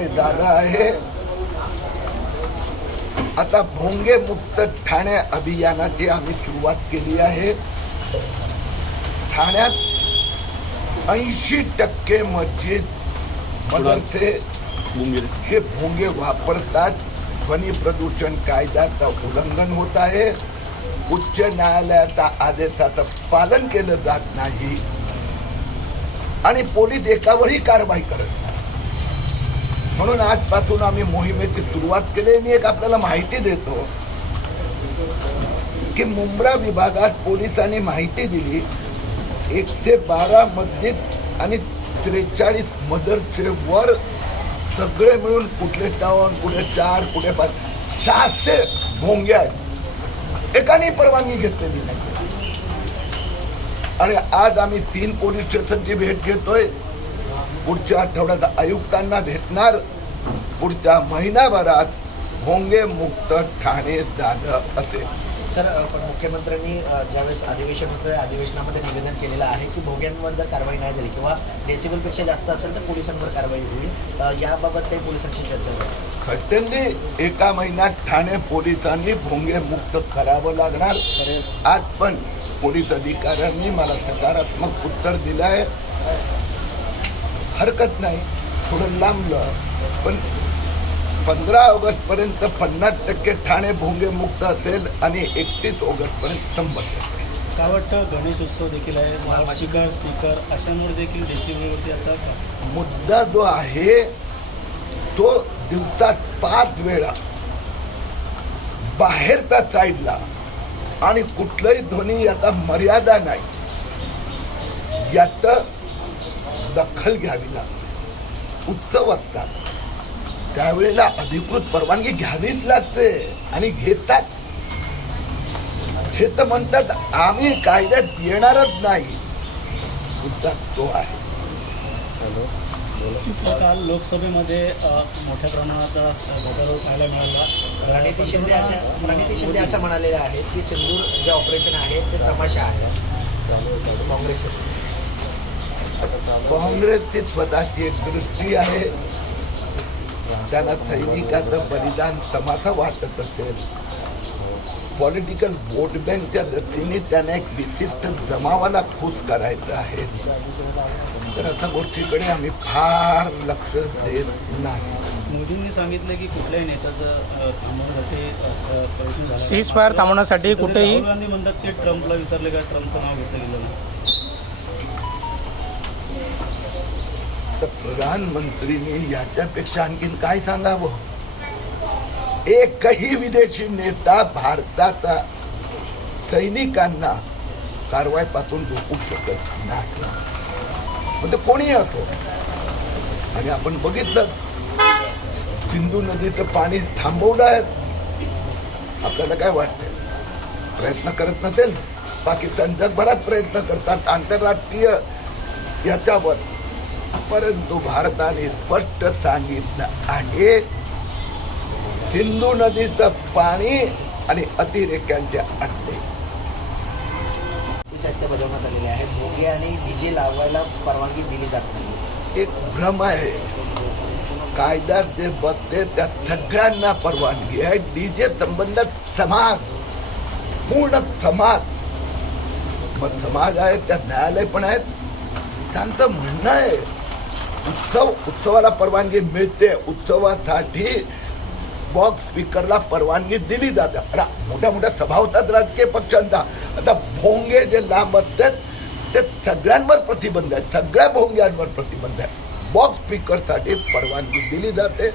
दादा आहे. आता भोंगे मुक्त ठाणे अभियानाची आम्ही सुरुवात केली आहे. ठाण्यात ऐंशी टक्के मस्जिद मदरसे हे भोंगे वापरतात. ध्वनी प्रदूषण कायद्याचं उल्लंघन होत आहे. उच्च न्यायालयाच्या आदेशाचं पालन केलं जात नाही. आणि पोलीस एकावरही कारवाई करत म्हणून आजपासून आम्ही मोहिमेची सुरुवात केली आणि एक आपल्याला माहिती देतो. की मुंब्रा विभागात पोलिसांनी माहिती दिली एकशे बारा मस्जिद आणि त्रेचाळीस मदरचे वर सगळे मिळून कुठले दोन कुठे चार कुठे पाच सहाशे भोंगे आहेत. एकाने परवानगी घेतलेली नाही. आणि आज आम्ही तीन पोलीस स्टेशनची भेट घेतोय. पुढच्या आठवड्यात आयुक्तांना भेटणार. पुढच्या महिनाभरात भोंगे मुक्त ठाणे झालं असेल सर पण मुख्यमंत्र्यांनी ज्यावेळेस अधिवेशन होतं अधिवेशनामध्ये निवेदन केलेलं आहे की भोग्यांवर जर कारवाई नाही झाली किंवा डेसिबलपेक्षा जास्त असेल तर पोलिसांवर कारवाई होईल. याबाबत काही पोलिसांची चर्चा झाली. खटली एका महिन्यात ठाणे पोलिसांनी भोंगे मुक्त करावं लागणार. आज पण पोलीस अधिकाऱ्यांनी मला सकारात्मक उत्तर दिलंय. हरकत नाही. थोडं लांबलं. पण पंधरा ऑगस्ट पर्यंत पन्नास टक्के ठाणे भोंगे मुक्त असेल आणि एकतीस ऑगस्ट पर्यंत शंभर टक्के. काय वाटतं? गणेश उत्सव देखील आहे. महाशिकर स्पीकर अशांवर देखील डेसिबलवरती आता मुद्दा जो आहे तो दिवसात पाच वेळा. बाहेरच्या साईडला. आणि कुठलंही ध्वनी याचा मर्यादा नाही. याच दखल घ्यावी लागते. उत्सव असतात त्यावेळेला अधिकृत परवानगी घ्यावीच लागते आणि घेतात. हे तर म्हणतात आम्ही कायद्यात येणारच नाही. मुद्दा तो आहे. काल लोकसभेमध्ये मोठ्या प्रमाणात गदारोळ पाहायला मिळाला. प्रणिती शिंदे अशा प्रणिती शिंदे असं म्हणालेलं आहे की सिंदूर जे ऑपरेशन आहे ते तमाशा आहे. काँग्रेसचे काँग्रेसची स्वतःची एक दृष्टी आहे. त्यांना सैनिकाचं बलिदान तमाशा वाटत असेल. पॉलिटिकल वोट बँकच्या दृष्टीने त्यांना एक विशिष्ट जमावाला खुश करायचं आहे. तर अशा गोष्टीकडे आम्ही फार लक्ष देत नाही. मोदींनी सांगितलं की कुठल्याही नेत्याचं थांबवण्यासाठी सीज फायर थांबवण्यासाठी कुठेही गांधी म्हणतात की ट्रम्पला विसरले का ट्रम्पचं नाव घेतलं गेलं नाही. तर प्रधानमंत्रीने याच्यापेक्षा आणखीन काय सांगावं? एकही विदेशी नेता भारताचा सैनिकांना कारवाईपासून झोपू शकत नाही. म्हणजे कोणी असो आणि आपण बघितलं सिंधू नदीचं पाणी थांबवलं आहे. आपल्याला काय वाटतंय? प्रयत्न करत नसेल? पाकिस्तान जगभरात प्रयत्न करतात. आंतरराष्ट्रीय याच्यावर परंतु भारताने स्पष्ट सांगितलं आहे. सिंधू नदीचं पाणी आणि अतिरेक्यांचे अड्डे साहित्य बजावण्यात आलेले आहे भोगे आणि डीजे लावायला परवानगी दिली जात नाही. एक भ्रम आहे. कायद्यात जे बसते त्या सगळ्यांना परवानगी आहे. डीजे संबंधात समाज पूर्ण समाज. मग समाज आहे त्यात न्यायालय पण आहेत. त्यांचं म्हणणं आहे. उत्सव उत्सवाला परवानगी मिळते. उत्सवासाठी बॉक्स स्पीकरला परवानगी दिली जाते. आता मोठ्या मोठ्या सभा होतात राजकीय पक्षांचा. आता भोंगे जे लांब असतात ते सगळ्यांवर प्रतिबंध आहे सगळ्या भोंग्यांवर प्रतिबंध आहे बॉक्स स्पीकरसाठी परवानगी दिली जाते.